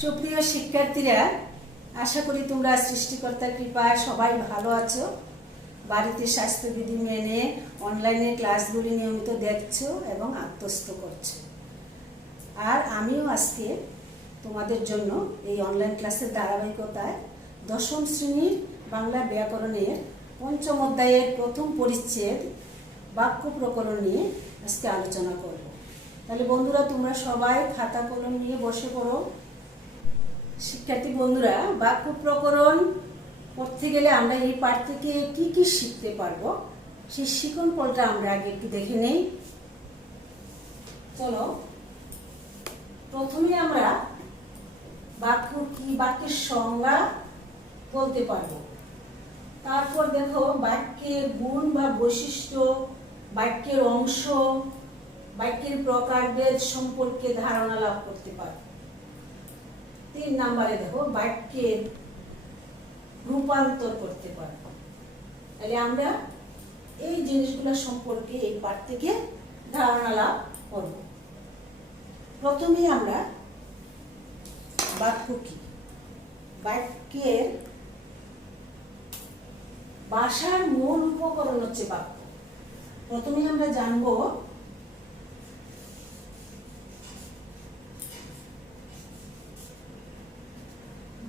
সুপ্রিয় শিক্ষার্থীরা, আশা করি তোমরা সৃষ্টিকর্তার কৃপায় সবাই ভালো আছো। বাড়িতে স্বাস্থ্যবিধি মেনে অনলাইনে ক্লাসগুলি নিয়মিত দেখছো এবং আত্মস্থ করছো। আর আমিও আজকে তোমাদের জন্য এই অনলাইন ক্লাসের ধারাবাহিকতায় দশম শ্রেণীর বাংলা ব্যাকরণের পঞ্চম অধ্যায়ের প্রথম পরিচ্ছেদ বাক্য প্রকরণ নিয়ে আজকে আলোচনা করব। তাহলে বন্ধুরা, তোমরা সবাই খাতা কলম নিয়ে বসে পড়ো। শিক্ষার্থী বন্ধুরা, বাক্য প্রকরণ পড়তে গেলে আমরা এই পাঠ থেকে কি কি শিখতে পারবো সেই শিখন ফলটা আমরা আগে একটু দেখে নেই। চলো, প্রথমে আমরা বাক্য কি, বাক্যের সংজ্ঞা বলতে পারবো। তারপর দেখো বাক্যের গুণ বা বৈশিষ্ট্য, বাক্যের অংশ, বাক্যের প্রকারভেদ সম্পর্কে ধারণা লাভ করতে পারবো। 3 নম্বরে দেখো বাক্যের রূপান্তর করতে পারবো। তাহলে আমরা এই জিনিসগুলো সম্পর্কে এই পাঠ থেকে ধারণা লাভ করব। প্রথমে আমরা বাক্য কি, বাক্যের ভাষার মূল উপকরণ হচ্ছে বাক্য। প্রথমে আমরা জানবো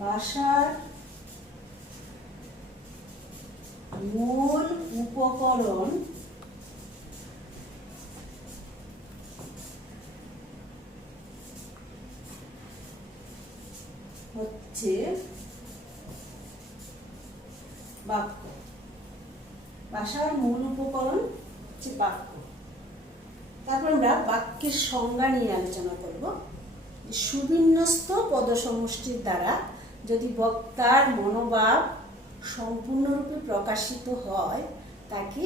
ভাষার মূল উপকরণ হচ্ছে বাক্য। ভাষার মূল উপকরণ হচ্ছে বাক্য। তারপর আমরা বাক্যের সংজ্ঞা নিয়ে আলোচনা করব। সুবিন্যস্ত পদসমষ্টির দ্বারা যদি বক্তার মনোভাব সম্পূর্ণরূপে প্রকাশিত হয় তাকে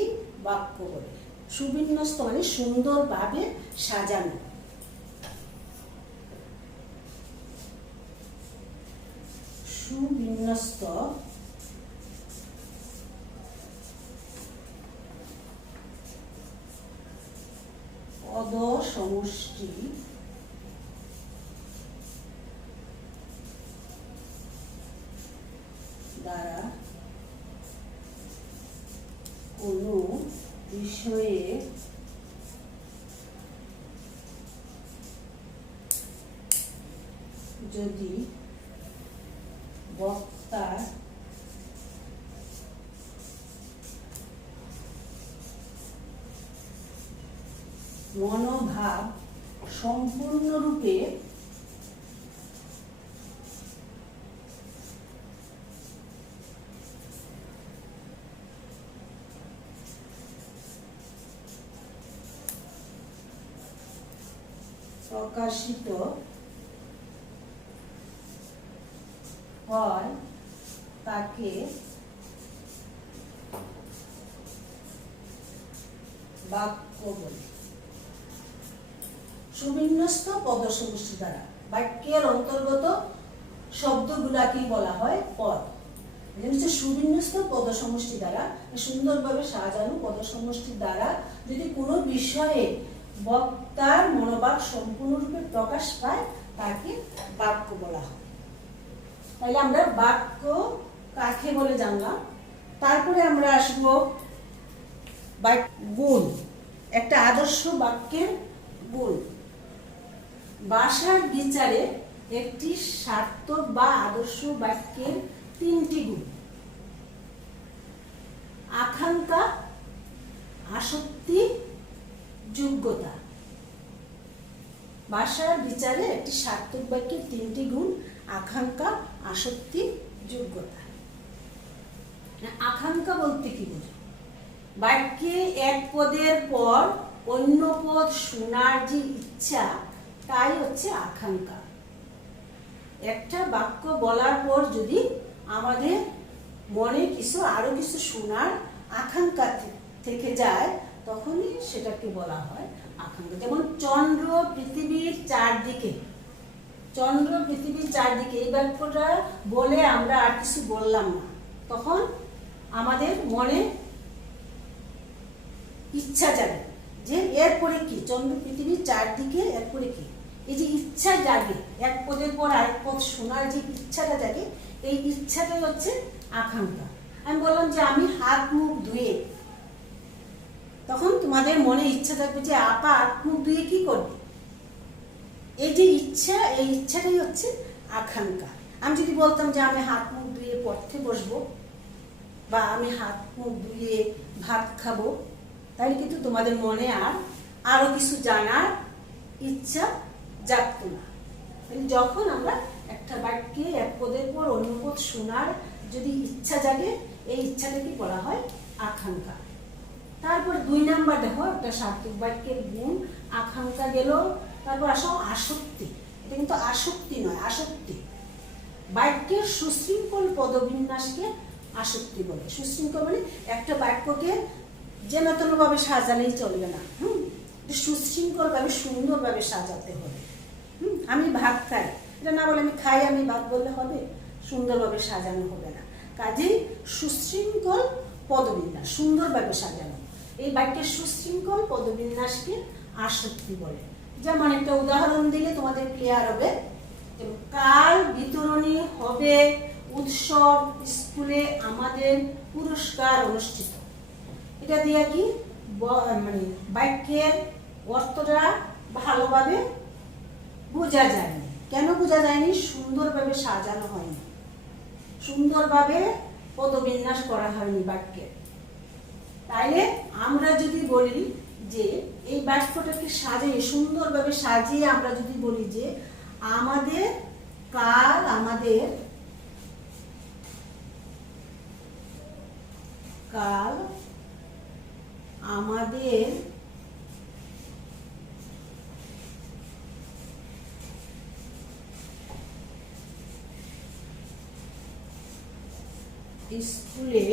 বাক্য বলে। সুবিন্যস্ত মানে সুন্দরভাবে সাজানো। সুবিন্যস্ত পদসমষ্টি দ্বারা কোনো বিষয়ে যদি বক্তার মনোভাব সম্পূর্ণরূপে প্রকাশিত হয় তাকে বাক্য বলে। সুবিন্যস্ত পদসমষ্টি দ্বারা বাক্যের অন্তর্গত শব্দগুলাকে বলা হয় পদ। সুবিন্যস্ত পদসমষ্টি দ্বারা সুন্দরভাবে সাজানো পদসমষ্টি দ্বারা যদি কোনো বিষয়ে বক্তার মনোভাব সম্পূর্ণরূপে প্রকাশ পায় তাকে বাক্য বলা হয়। তাহলে আমরা বাক্য কাকে বলে জানলাম। তারপরে আমরা আসবো গুণ, একটা আদর্শ বাক্যের গুণ। ভাষার বিচারে একটি সার্থক বা আদর্শ বাক্যের 3টি গুণ: আকাঙ্ক্ষা, আসক্তি, যোগ্যতা। ভাষার বিচারে একটি সার্থক বাক্যের 3টি গুণ: আকাঙ্ক্ষা, আসক্তি, যোগ্যতা। আকাঙ্ক্ষা বলতে কি বোঝো? বাক্যে এক পদের পর অন্য পদ শোনার যে ইচ্ছা, তাই হচ্ছে আকাঙ্ক্ষা। একটা বাক্য বলার পর যদি আমাদের মনে আরো কিছু শোনার আকাঙ্ক্ষা থেকে যায়, তখনই সেটাকে বলা হয় আকাঙ্ক্ষা। যেমন চন্দ্র পৃথিবীর চারদিকে, চন্দ্র পৃথিবীর চারদিকে, এই বাক্যটা বলে আমরা আর কিছু বললাম না, তখন আমাদের মনে ইচ্ছা যাবে যে এরপরে কি, চন্দ্র পৃথিবীর চারদিকে এরপরে কি। এই যে ইচ্ছা জাগে, এক পদের পর আরেক পদ শোনার যে ইচ্ছাটা জাগে, এই ইচ্ছাটাই হচ্ছে আকাঙ্ক্ষা। আমি বললাম যে আমি হাত মুখ ধুয়ে, তখন তোমাদের মনে ইচ্ছা থাকবে যে আপা হাত মুখ ধুয়ে কি করবে। এই যে ইচ্ছা, এই ইচ্ছাটাই হচ্ছে আকাঙ্ক্ষা। আমি যদি বলতাম যে আমি হাত মুখ ধুয়ে পড়তে বসবো বা আমি হাত মুখ ধুয়ে ভাত খাবো, তাহলে কিন্তু তোমাদের মনে আরো কিছু জানার ইচ্ছা জাগতো না। যখন আমরা একটা বাক্যে এক পদের পর অন্য পদ শোনার যদি ইচ্ছা জাগে, এই ইচ্ছাটাকে বলা হয় আকাঙ্ক্ষা। তারপর 2 নাম্বার দেখো, একটা সার্থক বাক্যের গুণ আকাঙ্ক্ষা গেল। তারপর আসো আসক্তি। এটা কিন্তু আসক্তি নয়, আসক্তি। বাক্যের সুশৃঙ্খল পদবিন্যাসকে আসক্তি বলে। সুশৃঙ্খল মানে একটা বাক্যকে যেন তেনভাবে সাজালেই চলবে না, সুশৃঙ্খল ভাবে সুন্দরভাবে সাজাতে হবে। আমি ভাত খাই, এটা না বলে আমি খাই আমি ভাত বললে হবে, সুন্দরভাবে সাজানো হবে না। কাজেই সুশৃঙ্খল পদবিন্যাস, সুন্দরভাবে সাজানো, এই বাক্যের সুশৃঙ্খল পদবিন্যাসকে আসক্তি বলে। যেমন একটা উদাহরণ দিলে তোমাদের ক্লিয়ার হবে। কাল বিতরণী হবে উৎসব, স্কুলে আমাদের পুরস্কার অনুষ্ঠিত। এটা দিয়ে কি মানে বাক্যের অর্থটা ভালোভাবে বোঝা যায়নি। কেন বোঝা যায়নি? সুন্দরভাবে সাজানো হয়নি, সুন্দরভাবে পদবিন্যাস করা হয়নি বাক্যের। তাইলে আমরা যদি বলি যে এই বাক্যটাকে সাজিয়ে, সুন্দরভাবে সাজিয়ে আমরা যদি বলি যে আমাদের কাল আমাদের স্কুলে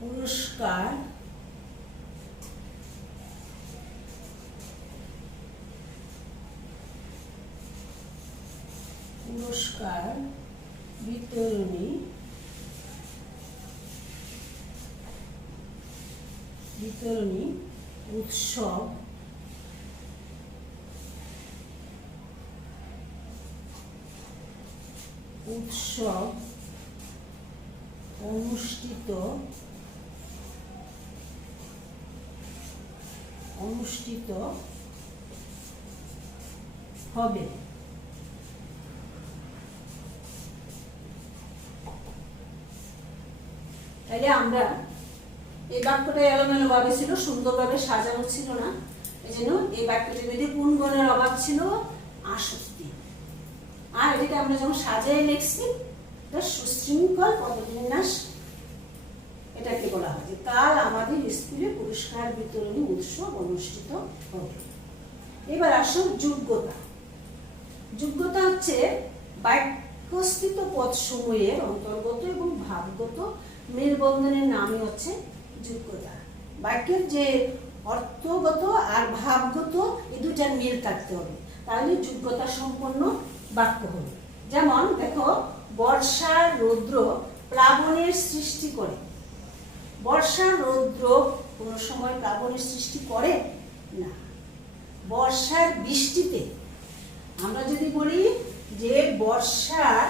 পুরস্কার বিতরণী উৎসব অনুষ্ঠিত হবে। তাইলে আমরা এই বাক্যটা এলোমেলো ভাবে ছিল, সুন্দরভাবে সাজানো ছিল না। এই জন্য এই বাক্যটির মধ্যে কোন গুণের অভাব ছিল? আসক্তি। আর এটাকে আমরা যখন সাজাই লিখছি, এটা সুশৃঙ্খল পদবিন্যাস, এটাকে বলা হয় যে কাল আমাদের স্কুলে পুরস্কার বিতরণী উৎসব অনুষ্ঠিত হবে। এবার আসো যোগ্যতা। যোগ্যতা হচ্ছে বাক্যস্থিত পদসমূহের অন্তর্গত এবং ভাবগত মেলবন্ধনের নামই হচ্ছে যোগ্যতা। বাক্যের যে অর্থগত আর ভাবগত এই দুটার মিল থাকতে হবে, তাহলে যোগ্যতা সম্পন্ন বাক্য হবে। যেমন দেখো, বর্ষার রৌদ্র প্লাবনের সৃষ্টি করে। বর্ষার রৌদ্র কোনো সময় প্লাবনের সৃষ্টি করে না। বর্ষার বৃষ্টিতে, আমরা যদি বলি যে বর্ষার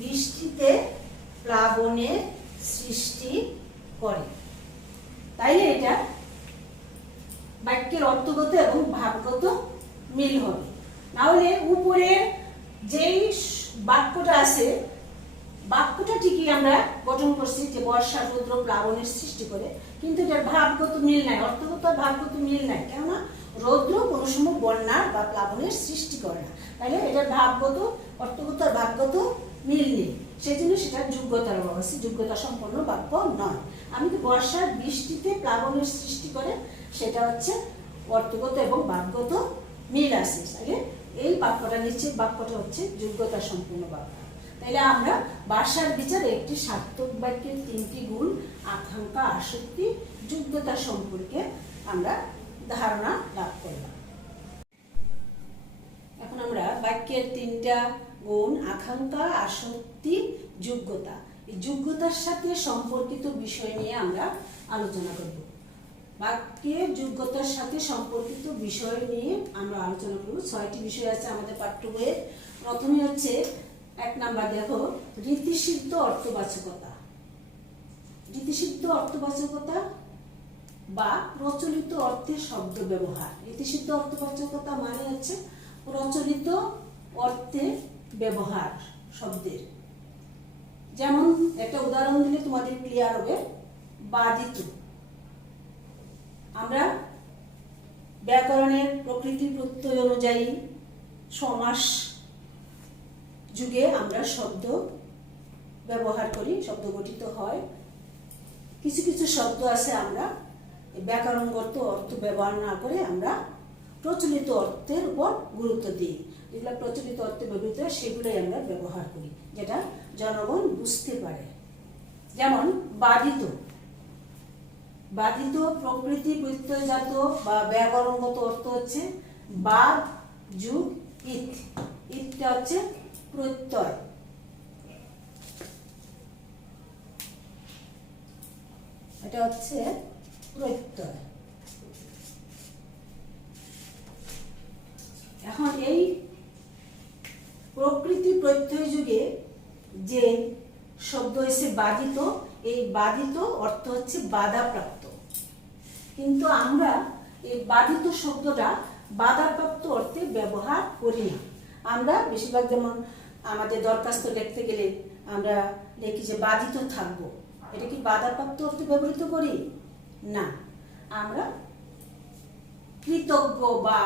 বৃষ্টিতে প্লাবনের সৃষ্টি করে, তাইলে এটা বাক্যের অর্থগত এবং ভাবগত মিল হবে। নাহলে উপরের যেই বাক্যটা আছে, বাক্যটা ঠিকই আমরা গঠন করছি যে বর্ষা রৌদ্র প্লাবনের সৃষ্টি করে, কিন্তু এটার ভাবগত মিল নাই, অর্থগত আর ভাবগত মিল নাই। কেননা রৌদ্র কোনো সময় বন্যার বা প্লাবনের সৃষ্টি করে না, তাহলে এটার ভাবগত, অর্থগত আর ভাবগত মিল নেই। সেই জন্য সেটা যোগ্যতার অভাব আছে, যোগ্যতা সম্পন্ন বাক্য নয়। আমি কি বর্ষার বৃষ্টিতে প্লাবনের সৃষ্টি করে, সেটা হচ্ছে অর্থগত এবং ভাবগত মিল আছে। তাহলে এই বাক্যটা, নিশ্চিত বাক্যটা হচ্ছে যোগ্যতা সম্পন্ন বাক্য। তাহলে আমরা ভাষার বিচারে একটি সার্থক বাক্যের 3টি গুণ আকাঙ্ক্ষা, আসক্তি, যোগ্যতা সম্পর্কে আমরা ধারণা লাভ করলাম। এখন আমরা বাক্যের 3টা গুণ, আকাঙ্ক্ষা, আসক্তি, যোগ্যতা। এই যোগ্যতার সাথে সম্পর্কিত বিষয় নিয়ে আমরা আলোচনা করব। বাক্যের যোগ্যতার সাথে সম্পর্কিত বিষয় নিয়ে আমরা আলোচনা করব। 6টি বিষয় আছে আমাদের পাঠ্য বইয়ে। প্রথমে হচ্ছে 1 নাম্বার, দেখো, রীতিসিদ্ধ অর্থবাচকতা। রীতিসিদ্ধ অর্থবাচকতা বা প্রচলিত অর্থের শব্দ ব্যবহার। রীতিসিদ্ধ অর্থবাচকতা মানে হচ্ছে প্রচলিত অর্থে ব্যবহার শব্দের। যেমন একটা উদাহরণ দিলে তোমাদের ক্লিয়ার হবে। বাধিত, আমরা ব্যাকরণের প্রকৃতি প্রত্যয় অনুযায়ী সমাস যুগে আমরা শব্দ ব্যবহার করি, শব্দ গঠিত হয়। কিছু কিছু শব্দ আছে আমরা ব্যাকরণগত অর্থ ব্যবহার না করে আমরা প্রচলিত অর্থের উপর গুরুত্ব দিই। যেগুলো প্রচলিত অর্থে ব্যবহৃত হয় সেগুলোই আমরা ব্যবহার করি, যেটা জনগণ বুঝতে পারে। যেমন বাধিত, বাধিত প্রকৃতি প্রত্যয়জাত বা ব্যাকরণগত অর্থ হচ্ছে বাদ যুগ ইত। ইতটা হচ্ছে প্রত্যয়। এটা হচ্ছে প্রত্যয়। এখন এই প্রকৃতি প্রত্যয় যুগে যে শব্দ এসে বাধিত, এই বাধিত অর্থ হচ্ছে বাধাপ্রাপ্ত। কিন্তু আমরা এই বাধিত শব্দটা বাধাপ্রাপ্ত অর্থে ব্যবহার করি না। আমরা বেশিরভাগ, যেমন আমাদের দরখাস্ত লিখতে গেলে আমরা লিখি যে বাধিত থাকবো, এটা কি বাধাপ্রাপ্ত অর্থে ব্যবহৃত করি? না, আমরা কৃতজ্ঞ বা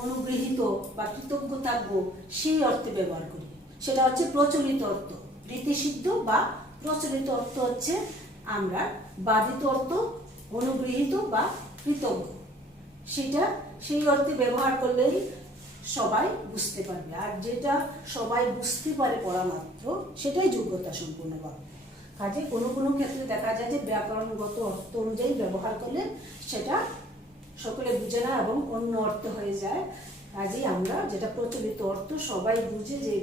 অনুগৃহীত বা কৃতজ্ঞ থাকবো সেই অর্থে ব্যবহার করি। সেটা হচ্ছে প্রচলিত অর্থ। রীতিসিদ্ধ বা প্রচলিত অর্থ হচ্ছে আমরা বাধিত অর্থ, অনুগৃহীত বা কৃতজ্ঞ, সেটা সেই অর্থে ব্যবহার করলেই সবাই বুঝতে পারবে। আর যেটা সবাই বুঝতে পারে পড়া মাত্র, সেটাই যোগ্যতা সম্পূর্ণ বাক্য। কাজে কোনো কোনো ক্ষেত্রে দেখা যায় যে ব্যাকরণগত অর্থ অনুযায়ী ব্যবহার করলে সেটা সকলে বুঝে না এবং অন্য অর্থ হয়ে যায়। কাজেই আমরা যেটা প্রচলিত অর্থ সবাই বুঝে, যে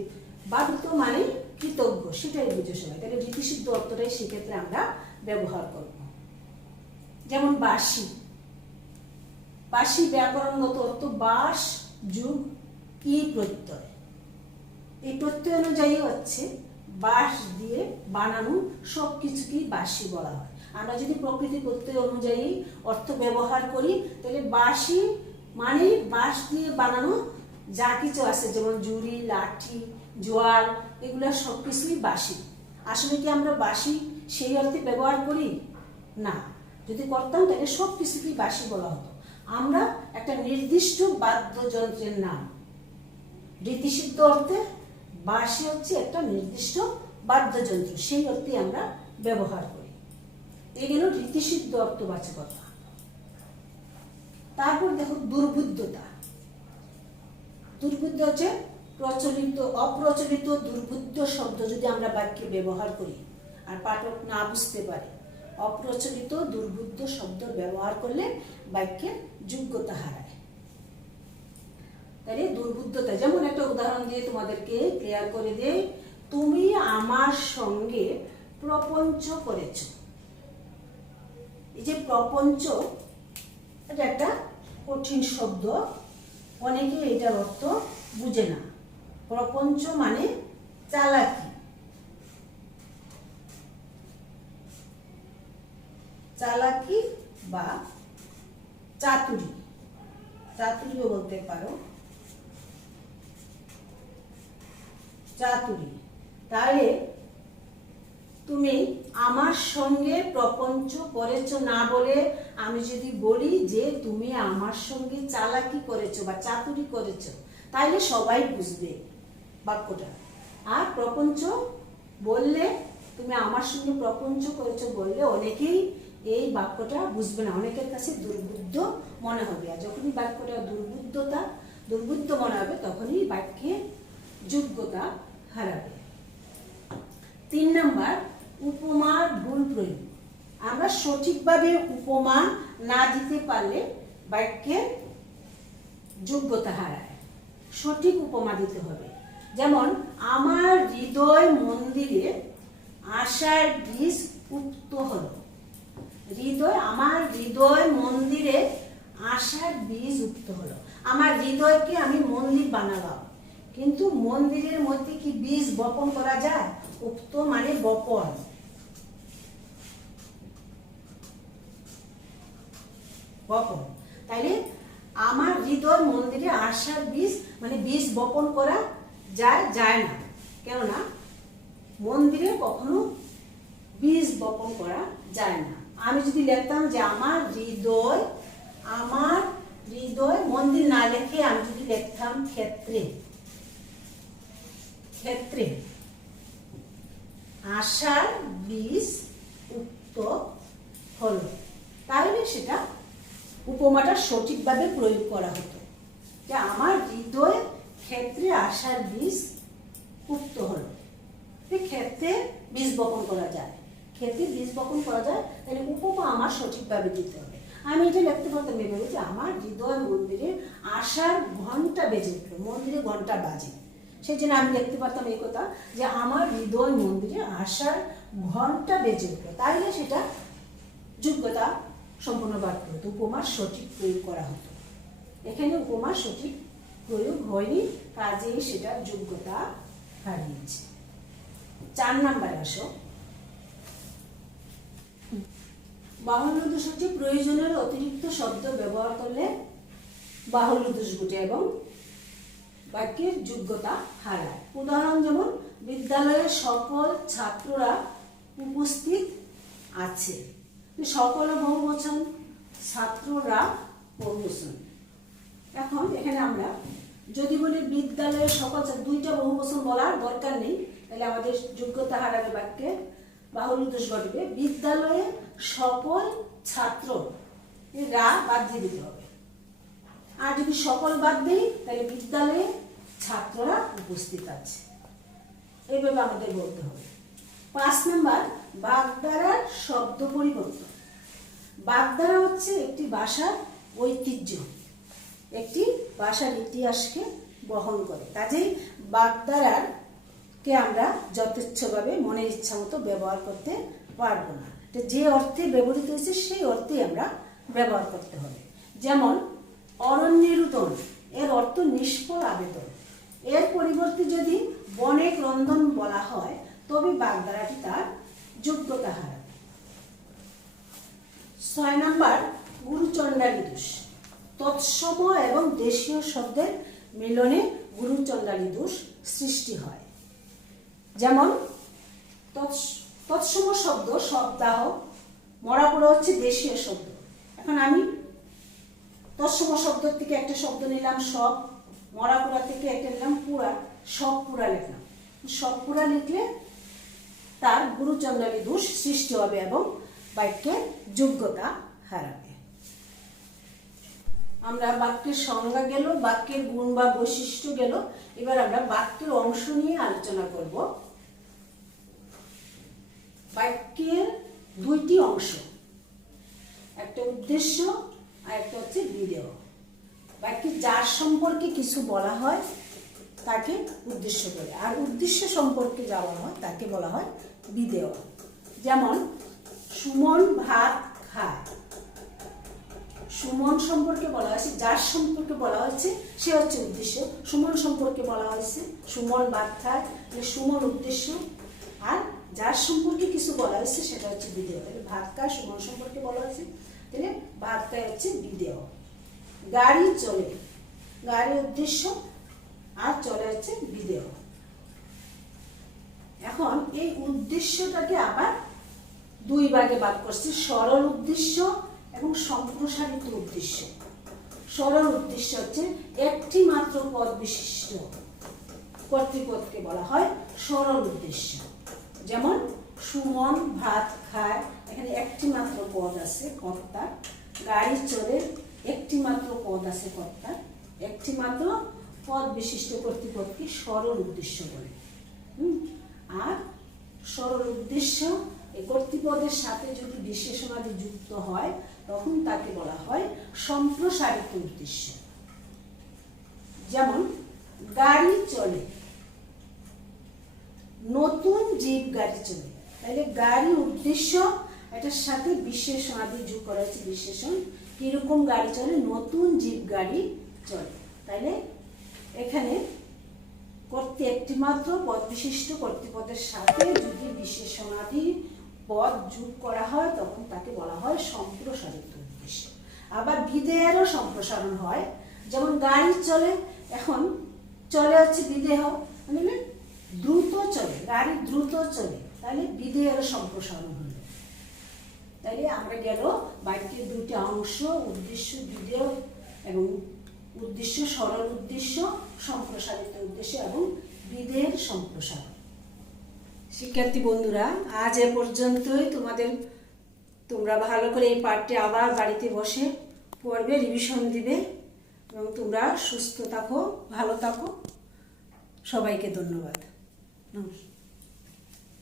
বাধিত মানে কৃতজ্ঞ, সেটাই বুঝে সবাই, তাহলে রীতিসিদ্ধ অর্থটাই সেক্ষেত্রে আমরা ব্যবহার করব। যেমন বাসি, বাসি ব্যাকরণগত অর্থ বাস যুগ ই প্রত্যয়। এই প্রত্যয় অনুযায়ী হচ্ছে বাঁশ দিয়ে বানানো সব কিছুকেই বাঁশি বলা হয়। আমরা যদি প্রকৃতি প্রত্যয় অনুযায়ী অর্থ ব্যবহার করি, তাহলে বাঁশি মানে বাঁশ দিয়ে বানানো যা কিছু আছে, যেমন ঝুড়ি, লাঠি, জোয়াল, এগুলো সব কিছুই বাঁশি। আসলে কি আমরা বাঁশি সেই অর্থে ব্যবহার করি? না। যদি করতাম তাহলে সব কিছুকেই বাঁশি বলা হতো। আমরা একটা নির্দিষ্ট বাদ্যযন্ত্রের নাম। রীতিসিদ্ধ অর্থে বাঁশি হচ্ছে একটা নির্দিষ্ট বাদ্যযন্ত্র, সেই অর্থে আমরা ব্যবহার করি। এগুলো রীতিসিদ্ধ অর্থবাচকতা। তারপর দেখো দুর্বুদ্ধতা। দুর্বুদ্ধ হচ্ছে প্রচলিত, অপ্রচলিত, দুর্বুদ্ধ শব্দ যদি আমরা বাক্যে ব্যবহার করি আর পাঠক না বুঝতে পারে, অপ্রচলিত দুর্বুদ্ধ শব্দ ব্যবহার করলে বাক্যের যোগ্যতা হারায়। তাহলে দুর্বুদ্ধতা, যেমন একটা উদাহরণ দিয়ে তোমাদেরকে ক্লিয়ার করে দেই। তুমি আমার সঙ্গে প্রপঞ্চ করেছ। এই যে প্রপঞ্চ, এটা একটা কঠিন শব্দ, অনেকে এটার অর্থ বুঝে না। প্রপঞ্চ মানে চালাকি, চালাকি বা চাতুরি, চাতুরিও বলতে পারো, চাতুরি। তাহলে তুমি আমার সঙ্গে প্রপঞ্চ করেছো না বলে আমি যদি বলি যে তুমি আমার সঙ্গে চালাকি করেছো বা চাতুরি করেছো, তাহলে সবাই বুঝবে বাক্যটা। আর প্রপঞ্চ বললে, তুমি আমার সঙ্গে প্রপঞ্চ করেছো বললে অনেকেই এই বাক্যটা বুঝবে না, অনেকের কাছে দুর্বুদ্ধ মনে হবে। আর যখনই বাক্যটা দুর্বুদ্ধ মনে হবে, তখনই বাক্যে যোগ্যতা হারাবে। 3 নাম্বার, উপমার ভুল প্রয়োগ। আমরা সঠিকভাবে উপমা না দিতে পারলে বাক্যে যোগ্যতা হারায়। সঠিক উপমা দিতে হবে। যেমন আমার হৃদয় মন্দিরে আশার বীজ উক্ত হলো। আমার হৃদয় মন্দিরে আশার বীজ উক্ত হলো। আমার হৃদয়কে আমি মন্দির বানালাম, কিন্তু মন্দিরের মধ্যে কি বীজ বপন করা যায়? উক্ত মানে বপন। তাইলে আমার হৃদয় মন্দিরে আশার বীজ মানে বীজ বপন করা যায় না। কেননা মন্দিরে কখনো বীজ বপন করা যায় না। আমি যদি লিখতাম যে আমার হৃদয় মন্দির না লিখে আমি যদি লিখতাম ক্ষেত্রে আশার বীজ উক্ত হলো, তাহলে সেটা উপমাটা সঠিকভাবে প্রয়োগ করা হতো যে আমার হৃদয় ক্ষেত্রে আশার বীজ উক্ত হলো। ক্ষেত্রে বীজ বপন করা যায়, তাহলে উপমা আমার সঠিকভাবে দিতে হবে। আমি এটা লিখতে পারতাম এভাবে যে আমার হৃদয় মন্দিরে আশার ঘন্টা বেজে উঠলো, মন্দিরে ঘন্টা বাজে, সেই জন্য আমি লিখতে পারতাম এই কথা যে আমার হৃদয় মন্দিরে আশার ঘন্টা বেজে উঠলো, তাইলে সেটা যোগ্যতা সম্পূর্ণ বাক্য হতো, উপমার সঠিক প্রয়োগ করা হতো। এখানে উপমার সঠিক প্রয়োগ হয়নি, কাজেই সেটা যোগ্যতা হারিয়েছে। 4 নম্বরে আসো। বাহুল্য দোষ হচ্ছে প্রয়োজনের অতিরিক্ত শব্দ ব্যবহার করলে বাহুল্য দোষ ঘটে এবং বাক্যের যোগ্যতা হারায়। উদাহরণ যেমন বিদ্যালয়ের সকল ছাত্ররা উপস্থিত আছে, সকল বহুবচন, ছাত্ররা বহুবচন। এখন এখানে আমরা যদি বলি বিদ্যালয়ের সকল, দুইটা বহুবচন বলার দরকার নেই, তাহলে আমাদের যোগ্যতা হারাবে, বাক্যে বাহুল্য দোষ ঘটবে। বিদ্যালয়ে সকল ছাত্র রা বাদ দিয়ে দিতে হবে, আর যদি সকল বাদ দিই তাহলে বিদ্যালয়ে ছাত্ররা উপস্থিত আছে, এইভাবে আমাদের বলতে হবে। 5 নম্বর বাগধারার শব্দ পরিবর্তন। বাগধারা হচ্ছে একটি ভাষার ঐতিহ্য, একটি ভাষার ইতিহাসকে বহন করে, কাজেই বাগধারার কে আমরা যথেচ্ছভাবে মনের ইচ্ছা মতো ব্যবহার করতে পারবো না। যে অর্থে ব্যবহৃত হয়েছে সেই অর্থে আমরা ব্যবহার করতে হবে। যেমন অরণ্যেরুদন, এর অর্থ নিষ্ফল আবেদন, এর পরিবর্তে যদি বনে ক্রন্দন বলা হয় তবে বাগধারাটি তার যোগ্যতা হারাবে। 6 নম্বর গুরুচণ্ডালী দোষ। তৎসম এবং দেশীয় শব্দের মিলনে গুরুচণ্ডালী দোষ সৃষ্টি হয়। যেমন তৎসম শব্দ শব্দাহ, মরাপুরা হচ্ছে দেশীয় শব্দ। এখন আমি তৎসম শব্দ থেকে একটা শব্দ নিলাম সব, মরাপুরা থেকে একটা নিলাম পুরা, সব পুরা লিখলাম। সব পুরা লিখলে তার গুরুচণ্ডালী দোষ সৃষ্টি হবে এবং বাক্যের যোগ্যতা হারাবে। আমরা বাক্যের সংজ্ঞা গেল, বাক্যের গুণ বা বৈশিষ্ট্য গেল, এবার আমরা বাক্যের অংশ নিয়ে আলোচনা করব। বাক্যের 2টি অংশ, একটা উদ্দেশ্য আর একটা হচ্ছে বিধেয়। বাক্যে যার সম্পর্কে কিছু বলা হয় তাকে উদ্দেশ্য বলে, আর উদ্দেশ্য সম্পর্কে যা বলা হয় তাকে বলা হয় বিধেয়। যেমন সুমন ভাত খায়, সুমন সম্পর্কে বলা হয়েছে, যার সম্পর্কে বলা হয়েছে সে হচ্ছে উদ্দেশ্য। সুমন সম্পর্কে বলা হয়েছে সুমন ভাত খায়, সুমন উদ্দেশ্য, আর যার সম্পর্কে কিছু বলা হয়েছে সেটা হচ্ছে বিধেয়। ভাত খায় সুমন সম্পর্কে বলা হয়েছে, তাহলে ভাত খায় হচ্ছে বিধেয়। গাড়ি চলে, গাড়ি উদ্দেশ্য আর চলে হচ্ছে বিধেয়। এখন এই উদ্দেশ্যটাকে আবার 2 ভাগে ভাগ করছি, সরল উদ্দেশ্য এবং সম্প্রসারিত উদ্দেশ্য। সরল উদ্দেশ্য হচ্ছে একটি মাত্র পদ বিশিষ্ট কর্তৃপদকে বলা হয় সরল উদ্দেশ্য। যেমন সুমন ভাত খায়, এখানে একটি মাত্র পদ আছে কর্তা। গাড়ি চলে, একটি মাত্র পদ আছে কর্তা, একটি মাত্র পদ বিশিষ্ট কর্তৃপদকে সরল উদ্দেশ্য বলে। আর সরল উদ্দেশ্য এই কর্তৃপদের সাথে যদি বিশেষণাদি যুক্ত হয় তখন তাকে বলা হয় সম্প্রসারিত উদ্দেশ্য। যেমন গাড়ি চলে, নতুন জীব গাড়ি চলে। তাহলে গাড়ি উদ্দেশ্য, এটার সাথে বিশেষণ আদি যোগ করা হয়েছে। বিশেষণ কিরকম গাড়ি চলে? নতুন জীব গাড়ি চলে। তাইলে এখানে কর্তৃ একটি মাত্র পদ বিশিষ্ট কর্তৃপদের সাথে যদি বিশেষণাদি পদ যোগ করা হয় তখন তাকে বলা হয় সম্প্রসারিত উদ্দেশ্য। আবার বিধেয়েরও সম্প্রসারণ হয়, যেমন গাড়ি চলে, এখন চলে হচ্ছে বিধেয়, মানে দ্রুত চলে, গাড়ি দ্রুত চলে, তাহলে বিধেয়েরও সম্প্রসারণ হলো। তাইলে আমরা গেল বাক্যের দুটি অংশ, উদ্দেশ্য বিধেয় এবং উদ্দেশ্য সরল উদ্দেশ্য, সম্প্রসারিত উদ্দেশ্য এবং বিধেয়ের সম্প্রসারণ। শিক্ষার্থী বন্ধুরা, আজ এ পর্যন্তই। তোমরা ভালো করে এই পাঠটি আবার বাড়িতে বসে পড়বে, রিভিশন দিবে এবং তোমরা সুস্থ থাকো, ভালো থাকো। সবাইকে ধন্যবাদ। নমস্কার।